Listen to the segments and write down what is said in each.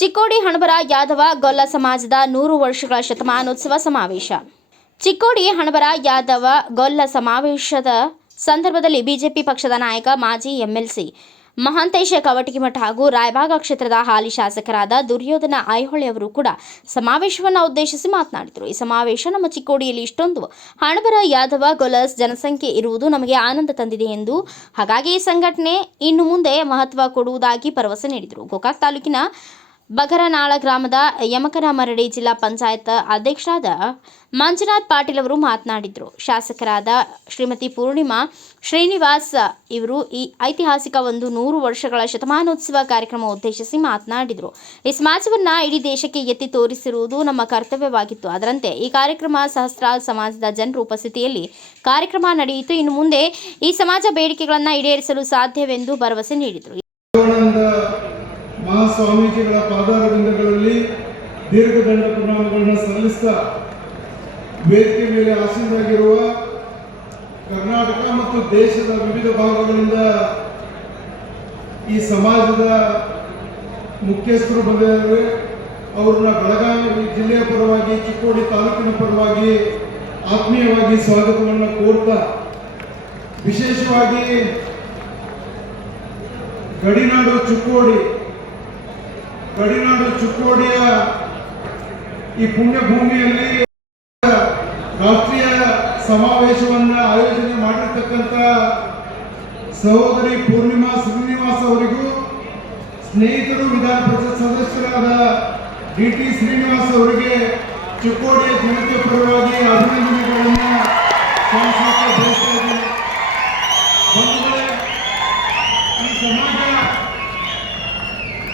ಚಿಕ್ಕೋಡಿ ಹಣಬರ ಯಾದವ ಗೊಲ್ಲ ಸಮಾಜದ 100 ವರ್ಷಗಳ ಶತಮಾನೋತ್ಸವ ಸಮಾವೇಶ. ಚಿಕ್ಕೋಡಿ ಹಣಬರ ಯಾದವ ಗೊಲ್ಲ ಸಮಾವೇಶದ ಸಂದರ್ಭದಲ್ಲಿ ಬಿಜೆಪಿ ಪಕ್ಷದ ನಾಯಕ ಮಾಜಿ ಎಂಎಲ್ಸಿ ಮಹಾಂತೇಶ ಕವಟಗಿಮಠ ಹಾಗೂ ರಾಯಬಾಗ ಕ್ಷೇತ್ರದ ಹಾಲಿ ಶಾಸಕರಾದ ದುರ್ಯೋಧನ ಐಹೊಳೆ ಅವರು ಕೂಡ ಸಮಾವೇಶವನ್ನು ಉದ್ದೇಶಿಸಿ ಮಾತನಾಡಿದರು. ಈ ಸಮಾವೇಶ ನಮ್ಮ ಚಿಕ್ಕೋಡಿಯಲ್ಲಿ ಇಷ್ಟೊಂದು ಹಣಬರ ಯಾದವ ಗೊಲ್ಲಸ್ ಜನಸಂಖ್ಯೆ ಇರುವುದು ನಮಗೆ ಆನಂದ ತಂದಿದೆ ಎಂದು, ಹಾಗಾಗಿ ಈ ಸಂಘಟನೆ ಇನ್ನು ಮುಂದೆ ಮಹತ್ವ ಕೊಡುವುದಾಗಿ ಭರವಸೆ ನೀಡಿದರು. ಗೋಕಾಕ್ ತಾಲೂಕಿನ ಬಗರನಾಳ ಗ್ರಾಮದ ಯಮಕನಮರಡಿ ಜಿಲ್ಲಾ ಪಂಚಾಯತ್ ಅಧ್ಯಕ್ಷರಾದ ಮಂಜುನಾಥ್ ಪಾಟೀಲ್ ಅವರು ಮಾತನಾಡಿದರು. ಶಾಸಕರಾದ ಶ್ರೀಮತಿ ಪೂರ್ಣಿಮಾ ಶ್ರೀನಿವಾಸ್ ಇವರು ಈ ಐತಿಹಾಸಿಕ 100 ವರ್ಷಗಳ ಶತಮಾನೋತ್ಸವ ಕಾರ್ಯಕ್ರಮ ಉದ್ದೇಶಿಸಿ ಮಾತನಾಡಿದರು. ಈ ಸಮಾಜವನ್ನು ಇಡೀ ದೇಶಕ್ಕೆ ಎತ್ತಿ ತೋರಿಸಿರುವುದು ನಮ್ಮ ಕರ್ತವ್ಯವಾಗಿತ್ತು. ಅದರಂತೆ ಈ ಕಾರ್ಯಕ್ರಮ ಸಹಸ್ರಾರು ಸಮಾಜದ ಜನರ ಉಪಸ್ಥಿತಿಯಲ್ಲಿ ಕಾರ್ಯಕ್ರಮ ನಡೆಯಿತು. ಇನ್ನು ಮುಂದೆ ಈ ಸಮಾಜ ಬೇಡಿಕೆಗಳನ್ನು ಈಡೇರಿಸಲು ಸಾಧ್ಯವೆಂದು ಭರವಸೆ ನೀಡಿದರು. ಮಹಾಸ್ವಾಮೀಜಿಗಳ ಪಾದಾರವಿಂದಗಳಲ್ಲಿ ದೀರ್ಘದಂಡ ಪ್ರಣಾಮಗಳನ್ನು ಸಲ್ಲಿಸುತ್ತಾ ವೇದಿಕೆ ಮೇಲೆ ಆಸೀನರಾಗಿರುವ ಕರ್ನಾಟಕ ಮತ್ತು ದೇಶದ ವಿವಿಧ ಭಾಗಗಳಿಂದ ಈ ಸಮಾಜದ ಮುಖ್ಯಸ್ಥರು ಬಂದಿದ್ದಾರೆ. ಅವರನ್ನ ಬೆಳಗಾವಿ ಜಿಲ್ಲೆಯ ಪರವಾಗಿ, ಚಿಕ್ಕೋಡಿ ತಾಲೂಕಿನ ಪರವಾಗಿ ಆತ್ಮೀಯವಾಗಿ ಸ್ವಾಗತವನ್ನು ಕೋರ್ತಾ, ವಿಶೇಷವಾಗಿ ಗಡಿನಾಡು ಚಿಕ್ಕೋಡಿಯ ಈ ಪುಣ್ಯಭೂಮಿಯಲ್ಲಿ ರಾಷ್ಟ್ರೀಯ ಸಮಾವೇಶವನ್ನು ಆಯೋಜನೆ ಮಾಡಿರ್ತಕ್ಕಂಥ ಸಹೋದರಿ ಪೂರ್ಣಿಮಾ ಶ್ರೀನಿವಾಸ್ ಅವರಿಗೂ, ಸ್ನೇಹಿತರು ವಿಧಾನ ಪರಿಷತ್ ಸದಸ್ಯರಾದ ಡಿ.ಟಿ. ಶ್ರೀನಿವಾಸ್ ಅವರಿಗೆ ಚಿಕ್ಕೋಡಿಯ ಜನತೆ ಪರವಾಗಿ ಅಭಿನಂದನೆಗಳನ್ನು ಬಯಸ್ತಾ ಇದ್ದೇನೆ. ಈ ಸಮಾಜ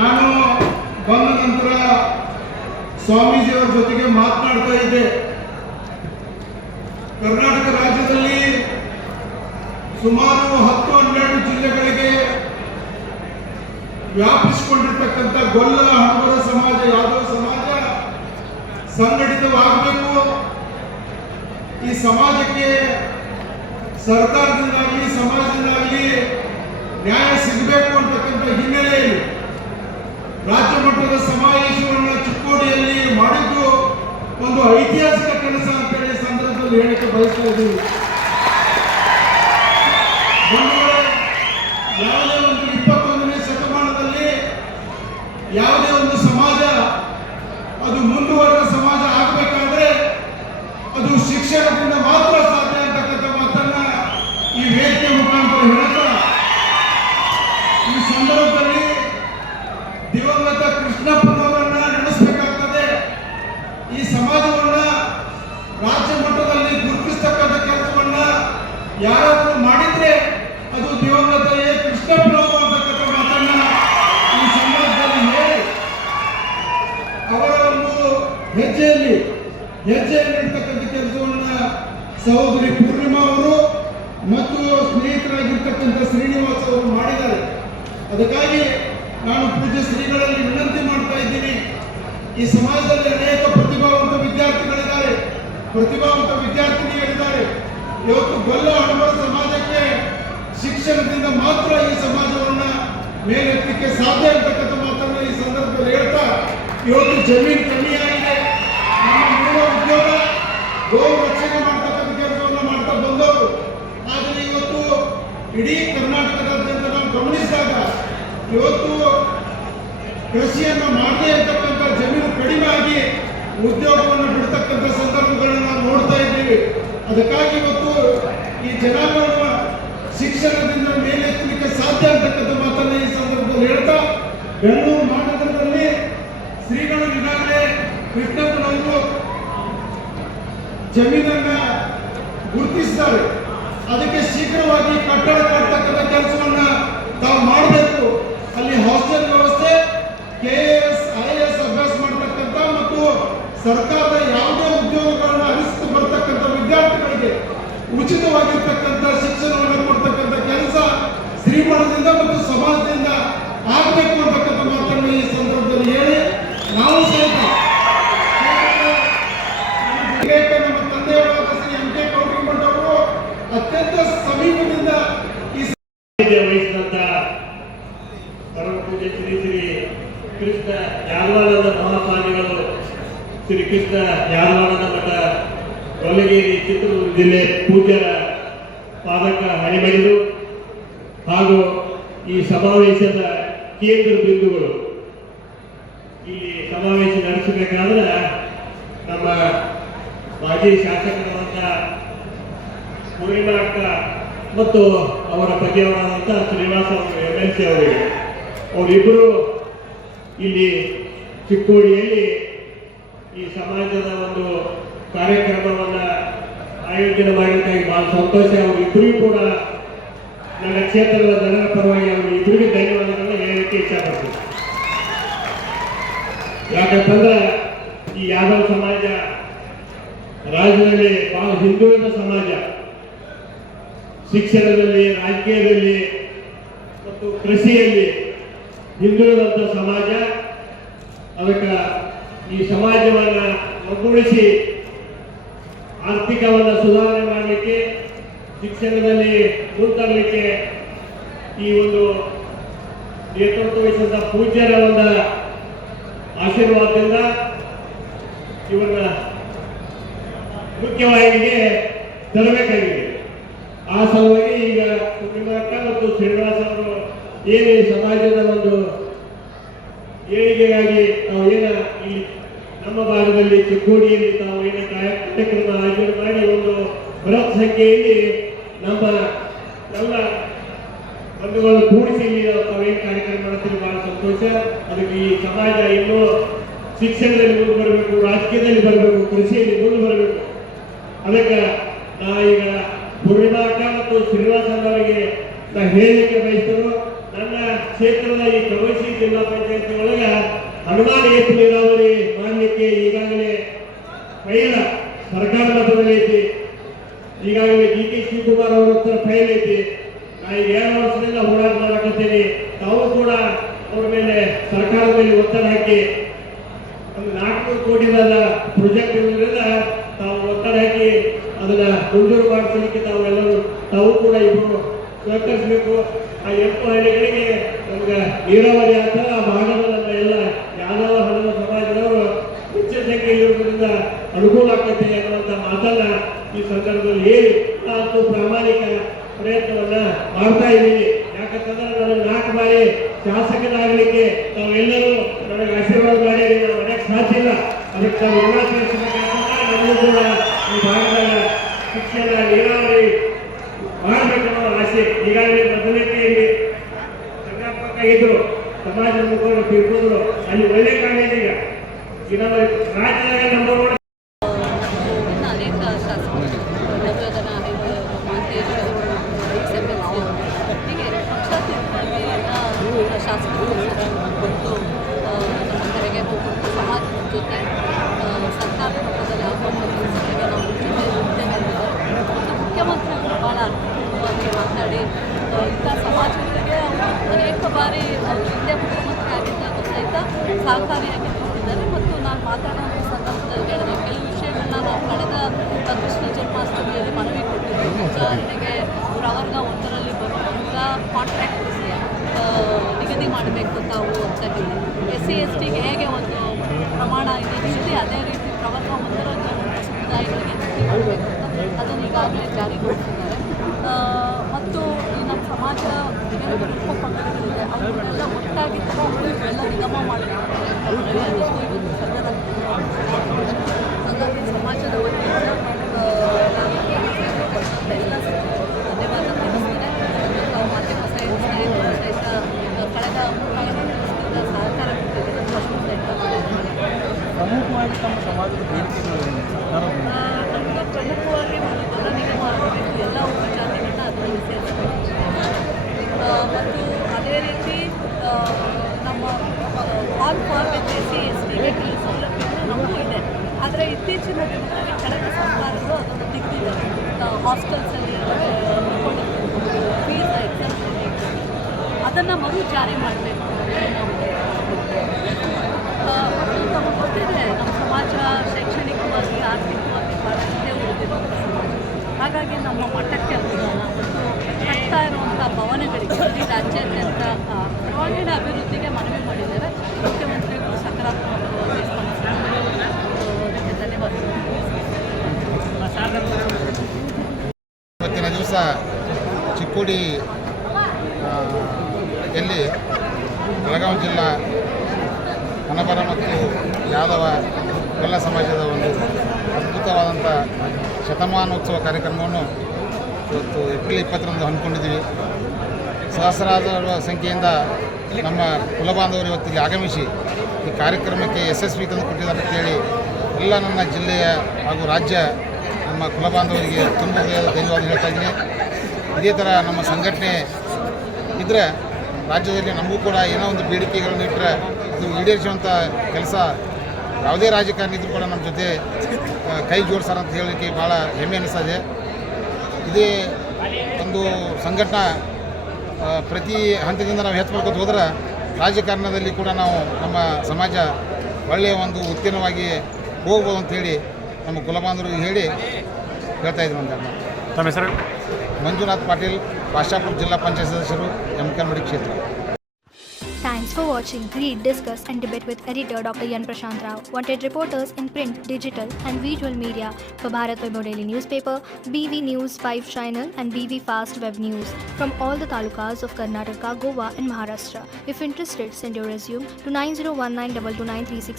ನಾನು ಬಂದ ನಂತರ ಸ್ವಾಮೀಜಿಯವರ ಜೊತೆಗೆ ಮಾತನಾಡ್ತಾ ಇದ್ದೆ. ಕರ್ನಾಟಕ ರಾಜ್ಯದಲ್ಲಿ ಸುಮಾರು 10-12 ಜಿಲ್ಲೆಗಳಿಗೆ ವ್ಯಾಪಿಸಿಕೊಂಡಿರ್ತಕ್ಕಂಥ ಗೊಲ್ಲ ಹಣಬರ ಸಮಾಜ, ಯಾದವ ಸಮಾಜ ಸಂಘಟಿತವಾಗಬೇಕು. ಈ ಸಮಾಜಕ್ಕೆ ಸರ್ಕಾರದಿಂದಾಗಲಿ ಸಮಾಜದಿಂದಾಗಲಿ ನ್ಯಾಯ ಸಿಗಬೇಕು ಅಂತಕ್ಕಂಥ ಹಿನ್ನೆಲೆಯಲ್ಲಿ ರಾಜ್ಯ ಮಟ್ಟದ ಸಮಾವೇಶವನ್ನು ಚಿಕ್ಕೋಡಿಯಲ್ಲಿ ಮಾಡಿದ್ದು ಒಂದು ಐತಿಹಾಸಿಕ ಕೆಲಸ ಅಂತೇಳಿ ಸಂದರ್ಭದಲ್ಲಿ ಹೇಳಕ್ಕೆ ಬಯಸ್ತಾ ಇದ್ದೀವಿ. ಯಾವುದೇ ಒಂದು 21ನೇ ಶತಮಾನದಲ್ಲಿ ಯಾವುದೇ ಒಂದು ಸಮಾಜ ಅದು ಮುಂದುವರೆದ ಸಮಾಜ ಆಗಬೇಕಾದ್ರೆ ಅದು ಶಿಕ್ಷಣದಿಂದ ಮಾತ್ರ ಸಾಧ್ಯ ಅಂತಕ್ಕಂಥ ಮಾತನ್ನ ಈ ವೇದಿಕೆ ಮುಖಾಂತರ ಹೇಳ್ತಾ, ಈ ಸಂದರ್ಭದಲ್ಲಿ ದಿವಂಗತ ಕೃಷ್ಣಪ್ಪನವರನ್ನ ನೆನೆಸಬೇಕಾಗ್ತದೆ. ಈ ಸಮಾಜವನ್ನ ರಾಜ್ಯ ಮಟ್ಟದಲ್ಲಿ ಗುರುತಿಸ್ತಕ್ಕಂಥ ಕೆಲಸವನ್ನ ಯಾರಾದರೂ ಮಾಡಿದ್ರೆ ಅದು ದಿವಂಗತ ಕೃಷ್ಣಪ್ಪನವರು ಅಂತಕ್ಕಂಥ ಮಾತನ್ನ ಈ ಸಮಾಜದಲ್ಲಿ ಹೇಳಿ ಅವರ ಒಂದು ಹೆಜ್ಜೆಯಲ್ಲಿ ಇರ್ತಕ್ಕಂಥ ಕೆಲಸವನ್ನ ಸಹೋದರಿ ಪೂರ್ಣಿಮಾ ಅವರು ಮತ್ತು ಸ್ನೇಹಿತರಾಗಿರ್ತಕ್ಕಂಥ ಶ್ರೀನಿವಾಸ್ ಅವರು ಮಾಡಿದ್ದಾರೆ. ಅದಕ್ಕಾಗಿ ನಾನು ಪೂಜ್ಯ ಶ್ರೀಗಳಲ್ಲಿ ವಿನಂತಿ ಮಾಡ್ತಾ ಇದ್ದೀನಿ. ಈ ಸಮಾಜದಲ್ಲಿ ಅನೇಕ ಪ್ರತಿಭಾವಂತ ವಿದ್ಯಾರ್ಥಿಗಳಿದ್ದಾರೆ, ಪ್ರತಿಭಾವಂತ ವಿದ್ಯಾರ್ಥಿನಿಗಳಿದ್ದಾರೆ. ಇವತ್ತು ಗೊಲ್ಲ ಹಣಬರ ಸಮಾಜಕ್ಕೆ ಶಿಕ್ಷಣದಿಂದ ಮಾತ್ರ ಈ ಸಮಾಜವನ್ನ ಮೇಲೆತ್ತಲಿಕ್ಕೆ ಸಾಧ್ಯ ಅಂತಕ್ಕಂಥ ಮಾತನ್ನು ಈ ಸಂದರ್ಭದಲ್ಲಿ ಹೇಳ್ತಾ, ಇವತ್ತು ಜಮೀನು ಕಮ್ಮಿಯಾಗಿದೆ. ನಮ್ಮ ಮೂಲ ಉದ್ಯೋಗ ಗೋ ರಕ್ಷಣೆ ಮಾಡ್ತಕ್ಕಂಥ ಕೆಲಸವನ್ನು ಮಾಡ್ತಾ ಬಂದವರು. ಆದರೆ ಇವತ್ತು ಇಡೀ ಕರ್ನಾಟಕದಾದ್ಯಂತ ನಾವು ಗಮನಿಸಿದಾಗ ಇವತ್ತು ಕೃಷಿಯನ್ನು ಮಾಡದೇ ಇರತಕ್ಕಂಥ ಜಮೀನು ಕಡಿಮೆ ಆಗಿ ಉದ್ಯೋಗವನ್ನು ಬಿಡ್ತಕ್ಕಂಥ ಸಂದರ್ಭಗಳನ್ನು ನಾವು ನೋಡ್ತಾ ಇದ್ದೀವಿ. ಅದಕ್ಕಾಗಿ ಇವತ್ತು ಈ ಜನಾಂಗವನ್ನು ಶಿಕ್ಷಣದಿಂದ ಮೇಲೆತ್ತಲಿಕ್ಕೆ ಸಾಧ್ಯ ಅಂತಕ್ಕಂಥ ಮಾತನ್ನು ಈ ಸಂದರ್ಭದಲ್ಲಿ ಹೇಳ್ತಾ, ಬೆಂಗಳೂರು ಮಹಾನಗರದಲ್ಲಿ ಶ್ರೀಗಳು ಈಗಾಗಲೇ ಕೃಷ್ಣಪ್ಪನವರು ಜಮೀನನ್ನ ಗುರುತಿಸಿದ್ದಾರೆ. ಅದಕ್ಕೆ ಶೀಘ್ರವಾಗಿ ಕಟ್ಟಡ ಕಟ್ಟತಕ್ಕಂಥ ಕೆಲಸವನ್ನ ತಾವು ಮಾಡಬೇಕು. ಅಲ್ಲಿ ಹಾಸ್ಟೆಲ್ ವ್ಯವಸ್ಥೆ, KAS, IAS ಅಭ್ಯಾಸ ಮಾಡತಕ್ಕಂಥ ಮತ್ತು ಸರ್ಕಾರದ ಯಾವುದೇ ಉದ್ಯೋಗಗಳನ್ನು ಅರಿಸಿತು ಬರ್ತಕ್ಕಂಥ ವಿದ್ಯಾರ್ಥಿಗಳಿಗೆ ಉಚಿತವಾಗಿರ್ತಕ್ಕಂಥ ಶಿಕ್ಷಣವನ್ನು ಕೊಡ್ತಕ್ಕಂಥ ಕೆಲಸ ಶ್ರೀಮಠದಿಂದ ಮತ್ತು ಸಮಾಜದಿಂದ ಆಗಬೇಕು ಅಂತಕ್ಕಂಥ ಮಾತನ್ನು ಈ ಸಂದರ್ಭದಲ್ಲಿ ಹೇಳಿ, ನಾವು ಸಹಿತ ನಮ್ಮ ತಂದೆಯವರಾದ ಶ್ರೀ M.K. ಕವಟಗಿಮಠ ಅವರು ಅತ್ಯಂತ ಸಮೀಪದಿಂದ ಈ ವಹಿಸಿದಂತ ಪರಮ ಪೂಜ್ಯ ಶ್ರೀ ಕೃಷ್ಣ ಯಾದವಾನಂದ ಮಹಾಸ್ವಾಮಿಗಳು ಶ್ರೀ ಕೃಷ್ಣ ಯಾದವಾನಂದ ಮಠ ಕೊಲ್ಲಗೇರಿ ಚಿತ್ರದುರ್ಗ ಜಿಲ್ಲೆ ಪೂಜ್ಯರ ಪಾದಕ ಹಣಿಮಡಿದು ಹಾಗೂ ಈ ಸಮಾವೇಶದ ಕೇಂದ್ರ ಬಿಂದುಗಳು ಇಲ್ಲಿ ಸಮಾವೇಶ ನಡೆಸಬೇಕಾದ್ರೆ ನಮ್ಮ ಮಾಜಿ ಶಾಸಕರಾದಂಥ ಪೂರ್ಣಿಮಾ ಅಕ್ಕ ಮತ್ತು ಅವರ ಪತಿಯವರಾದಂಥ ಶ್ರೀನಿವಾಸ ಅವರು MLC ಅವರಿಗೆ ಅವರಿಬ್ಬರು ಇಲ್ಲಿ ಚಿಕ್ಕೋಡಿಯಲ್ಲಿ ಈ ಸಮಾಜದ ಒಂದು ಕಾರ್ಯಕ್ರಮವನ್ನು ಆಯೋಜನೆ ಮಾಡಿದ್ದಕ್ಕಾಗಿ ಬಹಳ ಸಂತೋಷ. ಅವರಿಬ್ಬರಿಗೂ ಕೂಡ ನನ್ನ ಕ್ಷೇತ್ರದ ಜನರ ಪರವಾಗಿ ಅವರಿಬ್ಬರಿಗೂ ಧನ್ಯವಾದಗಳನ್ನ ಹೇಳಲಿಕ್ಕೆ ಇಷ್ಟಪಡ್ತೀನಿ. ಯಾಕಂತಂದ್ರೆ ಈ ಯಾದವ ಸಮಾಜ ರಾಜ್ಯದಲ್ಲಿ ಬಹಳ ಹಿಂದುಳಿದ ಸಮಾಜ, ಶಿಕ್ಷಣದಲ್ಲಿ, ರಾಜಕೀಯದಲ್ಲಿ ಮತ್ತು ಕೃಷಿಯಲ್ಲಿ ಹಿಂದುಳಿದಂಥ ಸಮಾಜ. ಅದಕ್ಕೆ ಈ ಸಮಾಜವನ್ನು ಒಗ್ಗೂಡಿಸಿ ಆರ್ಥಿಕವನ್ನು ಸುಧಾರಣೆ ಮಾಡಲಿಕ್ಕೆ, ಶಿಕ್ಷಣದಲ್ಲಿ ಮುಂತರಲಿಕ್ಕೆ ಈ ಒಂದು ನೇತೃತ್ವ ವಹಿಸಿದ ಪೂಜ್ಯರ ಒಂದು ಆಶೀರ್ವಾದದಿಂದ ಇವನ್ನ ಮುಖ್ಯವಾಹಿನಿಗೆ ತರಬೇಕಾಗಿದೆ. ಆ ಸಲುವಾಗಿ ಈಗ ಪೂರ್ಣಿಮಾಕ್ಕ ಮತ್ತು ಶ್ರೀನಿವಾಸ ಅವರು ಏನು ಈ ಸಮಾಜದ ಒಂದು ಏಳಿಗೆಗಾಗಿ ತಾವು ಏನ ಇಲ್ಲಿ ನಮ್ಮ ಭಾಗದಲ್ಲಿ ಚಿಕ್ಕೋಡಿಯಲ್ಲಿ ತಾವು ಏನ ಕಾರ್ಯಕ್ರಮ ಆಯೋಜನೆ ಮಾಡಿ ಒಂದು ಬೃಹತ್ ಸಂಖ್ಯೆಯಲ್ಲಿ ನಮ್ಮ ಎಲ್ಲ ಬಂಧುಗಳು ಕೂಡಿಸಿ ಇಲ್ಲಿ ತಾವೇನು ಕಾರ್ಯಕ್ರಮ ಮಾಡ್ತೀವಿ, ಬಹಳ ಸಂತೋಷ. ಅದಕ್ಕೆ ಈ ಸಮಾಜ ಇನ್ನೂ ಶಿಕ್ಷಣದಲ್ಲಿ ಮುಂದೆ ಬರಬೇಕು, ರಾಜಕೀಯದಲ್ಲಿ ಬರಬೇಕು, ಕೃಷಿಯಲ್ಲಿ ಮುಂದೆ ಬರಬೇಕು. ಅದಕ್ಕೆ ನಾ ಈಗ ಪೂರ್ಣಿಮಾ ಅಕ್ಕ ಮತ್ತು ಶ್ರೀನಿವಾಸ ಅವರಿಗೆ ನಾ ಹೇಳಲಿಕ್ಕೆ ಬಯಸ್ತರು, ನನ್ನ ಕ್ಷೇತ್ರದ ಈ ಕವಸಿ ಜಿಲ್ಲಾ ಪಂಚಾಯತಿ ಒಳಗೆ ಅನುದಾನ ಏತು ನೀರಾವರಿ ಮಾಡಲಿಕ್ಕೆ ಈಗಾಗಲೇ ಫೈಲ್ ಸರ್ಕಾರ ಮಟ್ಟದಲ್ಲಿ ಐತಿ. ಈಗಾಗಲೇ DK ಶಿವಕುಮಾರ್ ಅವರ ಹತ್ರ ಫೈಲ್ ಐತಿ. ನಾ ಈಗ 2 ವರ್ಷದಿಂದ ಹೋರಾಟ ಮಾಡಕತ್ತೀನಿ. ತಾವು ಕೂಡ ಅವ್ರ ಮೇಲೆ ಸರ್ಕಾರದ ಮೇಲೆ ಒತ್ತಡ ಹಾಕಿ ಒಂದು 400 ಕೋಟಿದ ಪ್ರಾಜೆಕ್ಟ್ ಇರೋದ್ರಿಂದ ತಾವು ಒತ್ತಡ ಹಾಕಿ ಅದನ್ನ ಮಂಜೂರು ಮಾಡಿಸಲಿಕ್ಕೆ ತಾವು ಕೂಡ ಇಬ್ಬರು ಸಹಕರಿಸಬೇಕು. ಆ 8 ಹಳ್ಳಿಗಳಿಗೆ ನಮ್ಗೆ ನೀರಾವರಿ ಆಗ್ತದೆ. ಆ ಭಾಗದ ನಮ್ಮ ಎಲ್ಲ ಯಾದವ ಹಣದ ಸಮಾಜದವರು ಹೆಚ್ಚಿನ ಸಂಖ್ಯೆಯಲ್ಲಿ ಇರೋದ್ರಿಂದ ಅನುಕೂಲ ಆಗ್ತೈತೆ ಅನ್ನುವಂಥ ಮಾತನ್ನ ಈ ಸಂದರ್ಭದಲ್ಲಿ ಹೇಳಿ ನಾನು ಪ್ರಾಮಾಣಿಕ ಪ್ರಯತ್ನವನ್ನ ಮಾಡ್ತಾ ಇದ್ದೀನಿ. ಯಾಕಂತಂದ್ರೆ ನನಗೆ 4 ಬಾರಿ ಶಾಸಕನಾಗಲಿಕ್ಕೆ ತಾವೆಲ್ಲರೂ ನನಗೆ ಆಶೀರ್ವಾದ ಮಾಡಿ ನಾವು ಮನೆಗೆ ಸಾಧ್ಯ ಇಲ್ಲ. ಅದಕ್ಕೆ ನಾವು ಋಣ ತೀರಿಸಬೇಕಂತಂದ್ರೆ ನಮಗೂ ಕೂಡ ಈ ಭಾಗದ ಶಿಕ್ಷಣ ನೀರಾವರಿ ಮಾಡಬೇಕನ್ನೋ ಆಸೆ. ಈಗಾಗಲೇ ಮೊದಲನೆಯಲ್ಲಿ ಸಂಘಾತ್ಮಕ ಇದ್ರು, ಸಮಾಜದ ಮುಖಂಡರು ತಿಳ್ಕೊಂಡ್ರು. ಅಲ್ಲಿ ಒಳ್ಳೆ ಕಾಲೇಜ್ ಈಗ ನಮ್ಮ ರಾಜ್ಯದಾಗ ನಂಬರ್ 1 ಅನೇಕ ಶಾಸಕರು ದುರ್ಯೋಧನ ಮಹಂತೇಶ್ MLC ಹೀಗೆ ಪಕ್ಷಾತೀತವಾಗಿ ಎಲ್ಲ ಶಾಸಕರು ಬಂದು ನಮ್ಮ ಕರೆಗೆ ಹೋಗ್ಬಿಟ್ಟು ಸಮಾಜದ ಜೊತೆ ಸರ್ಕಾರದ ಮಟ್ಟದಲ್ಲಿ ಆಗುವಂಥ ಕೆಲಸಗಳಿಗೆ ನಾವು ಜೊತೆ ಮತ್ತು ಮುಖ್ಯಮಂತ್ರಿಗಳು ಭಾಳ ಅರ್ಥಪೂರ್ಣವಾಗಿ ಮಾತನಾಡಿ ಇಂಥ ಸಮಾಜಗಳಿಗೆ ಅನೇಕ ಬಾರಿ ಹಿಂದೆ ಮುಖ್ಯಮಂತ್ರಿ ಆಗಿದ್ದಾಗ ಸಹಿತ ಸಹಕಾರಿಯಾಗಿ ತಗೊಂಡಿದ್ದಾರೆ. ಮತ್ತು ನಾನು ಮಾತಾಡೋ ಸಂದರ್ಭದಲ್ಲಿ ಹೇಳಿದೆ, ಕೆಲವು ವಿಷಯಗಳನ್ನ ನಾವು ಕಳೆದ ಕೃಷ್ಣ ಜನ್ಮಾಷ್ಟಮಿಯಲ್ಲಿ ಮನವಿ ಕೊಟ್ಟಿದ್ದೀವಿ. ಉದಾಹರಣೆಗೆ ಪ್ರವರ್ಗ 1ರಲ್ಲಿ ಬರುವಂಥ ಕಾಂಟ್ರಾಕ್ಟ್ ನಿಗದಿ ಮಾಡಬೇಕು ತಾವು ಅಂತ ಹೇಳಿ, SC STಗೆ ಹೇಗೆ ಒಂದು ಪ್ರಮಾಣ ಇದೆ ಅದೇ ರೀತಿ ಪ್ರವರ್ಗ 1ರಲ್ಲಿ ಸಮುದಾಯಗಳಿಗೆ ನಿಗದಿ ಮಾಡಬೇಕು ಅಂತ ಅದನ್ನು ಈಗಾಗಲೇ ಜಾರಿಗೊಳಿಸಿದ್ದಾರೆ. ಮತ್ತು ಈ ನಮ್ಮ ಸಮಾಜ ಉಪ ಪಂಗಡಗಳಿದೆ ಅವನ್ನೆಲ್ಲ ಒಟ್ಟಾಗಿ ತಗೊಂಡು ಎಲ್ಲ ನಿಗಮ ಮಾಡಬೇಕು. ಹಾಗಾಗಿ ಸಮಾಜದ ವತಿಯಿಂದ ಎಲ್ಲ ಧನ್ಯವಾದ ತಿಳಿಸ್ತೇನೆ. ನಾವು ಮಾಧ್ಯಮ ಸ್ನೇಹಿತರು ಸಹಿತ ಕಳೆದ 3-4 ವರ್ಷದಿಂದ ಸಹಕಾರ ಕೊಟ್ಟಿದ್ದೀವಿ. ಪ್ರಮುಖವಾಗಿ ತಮ್ಮ ಸಮಾಜದ ಬೇಡಿಕೆಗಳು ನಮಗೆ ಪ್ರಮುಖವಾಗಿ ಒಂದು ದೊಡ್ಡ ನಿಗಮ ಆಗಬೇಕು, ಎಲ್ಲ ಉಪಜಾತಿಗಳನ್ನ ಅದರಲ್ಲಿ ಸೇರಿಸಬೇಕು. ಮತ್ತು ಅದೇ ರೀತಿ ನಮ್ಮ ಆಲ್ ಫಾರ್ಮೆಟ್ SC STಗೆ ಕೆಲವು ಸೌಲಭ್ಯಗಳು ನಮಗೂ ಇದೆ. ಆದರೆ ಇತ್ತೀಚಿನ ದಿನಗಳಲ್ಲಿ ಕಳೆದ ಸರ್ಕಾರಗಳು ಅದನ್ನು ತೆಗೆದಿದ್ದಾರೆ. ಹಾಸ್ಟೆಲ್ಸಲ್ಲಿ ಫೀಸ್ ಎಕ್ಸಾಮ್ಷನ್ ಅದನ್ನು ಮರು ಜಾರಿ ಮಾಡಬೇಕು. ನಮಗೆ ಗೊತ್ತಿದೆ ನಮ್ಮ ಸಮಾಜ ಶೈಕ್ಷಣಿಕವಾಗಿ ಆರ್ಥಿಕವಾಗಿ ಭಾಳ ಹಿಂದೆ ಉಳಿದಿರುವಂಥ ಸಮಾಜ. ಹಾಗಾಗಿ ನಮ್ಮ ಮಟ್ಟಕ್ಕೆ ಅನುದಾನ ಮತ್ತು ಕಟ್ತಾ ಇರುವಂಥ ಭವನಗಳಿಗೆ ಇಡೀ ರಾಜ್ಯಾದ್ಯಂತ ಕ್ರಮೇಣ ಅಭಿವೃದ್ಧಿಗೆ ಮನವಿ ಮಾಡಿದ್ದಾರೆ. ಮುಖ್ಯಮಂತ್ರಿ ಚಿಕ್ಕೋಡಿ ಎಲ್ಲಿ ಬೆಳಗಾವಿ ಜಿಲ್ಲಾ ಹಣಬರ ಮತ್ತು ಯಾದವ ಗೊಲ್ಲ ಸಮಾಜದ ಒಂದು ಅದ್ಭುತವಾದಂಥ ಶತಮಾನೋತ್ಸವ ಕಾರ್ಯಕ್ರಮವನ್ನು ಇವತ್ತು ಏಪ್ರಿಲ್ 20ರಂದು ಹಮ್ಮಿಕೊಂಡಿದ್ದೀವಿ. ಸಹಸ್ರಾರು ಸಂಖ್ಯೆಯಿಂದ ನಮ್ಮ ಕುಲಬಾಂಧವರು ಇವತ್ತಿಗೆ ಆಗಮಿಸಿ ಈ ಕಾರ್ಯಕ್ರಮಕ್ಕೆ ಯಶಸ್ವಿ ತಂದು ಕೊಟ್ಟಿದ್ದಾರೆ ಅಂತೇಳಿ ಎಲ್ಲ ನನ್ನ ಜಿಲ್ಲೆಯ ಹಾಗೂ ರಾಜ್ಯ ನಮ್ಮ ಕುಲಬಾಂಧವರಿಗೆ ತುಂಬ ಹೃದಯದ ಧನ್ಯವಾದ ಹೇಳ್ತಾ ಇದ್ದೀನಿ. ಇದೇ ಥರ ನಮ್ಮ ಸಂಘಟನೆ ಇದ್ದರೆ ರಾಜ್ಯದಲ್ಲಿ ನಮಗೂ ಕೂಡ ಏನೋ ಒಂದು ಬೇಡಿಕೆಗಳನ್ನು ಇಟ್ಟರೆ ಅದು ಈಡೇರಿಸುವಂಥ ಕೆಲಸ ಯಾವುದೇ ರಾಜಕಾರಣಿ ಇದ್ದರೂ ಕೂಡ ನಮ್ಮ ಜೊತೆ ಕೈ ಜೋಡಿಸ್ತಾರೆ ಅಂತ ಹೇಳಲಿಕ್ಕೆ ಭಾಳ ಹೆಮ್ಮೆ ಅನ್ನಿಸ್ತದೆ. ಇದೇ ಒಂದು ಸಂಘಟನಾ ಪ್ರತಿ ಹಂತದಿಂದ ನಾವು ಹೆಚ್ಚು ಮಾಡ್ಕೊತ ಹೋದ್ರೆ ರಾಜಕಾರಣದಲ್ಲಿ ಕೂಡ ನಾವು ನಮ್ಮ ಸಮಾಜ ಒಳ್ಳೆಯ ಒಂದು ಉತ್ತೀರ್ಣವಾಗಿ ಹೋಗ್ಬೋದು ಅಂಥೇಳಿ ನಮ್ಮ ಕುಲಬಾಂಧವರಿಗೆ ಹೇಳಿ ಹೇಳ್ತಾ ಇದ್ದೀವಿ. ಒಂದು ತಮ್ಮ ಹೆಸರು? ಮಂಜುನಾಥ್ ಪಾಟೀಲ್, ಭಾಷಾಪುರ ಜಿಲ್ಲಾ ಪಂಚಾಯತ್ ಸದಸ್ಯರು, ಎಮ್ಕಲ್ಮಡಿ ಕ್ಷೇತ್ರ. Thanks for watching. Read, discuss and debate with editor Dr. Yan Prashant Rao. Wanted reporters in print, digital and visual media for Bharat Vaibhav Daily Newspaper, BV News 5 Channel and BV Fast Web News from all the talukas of Karnataka, Goa and Maharashtra. If interested, send your resume to 9019229369.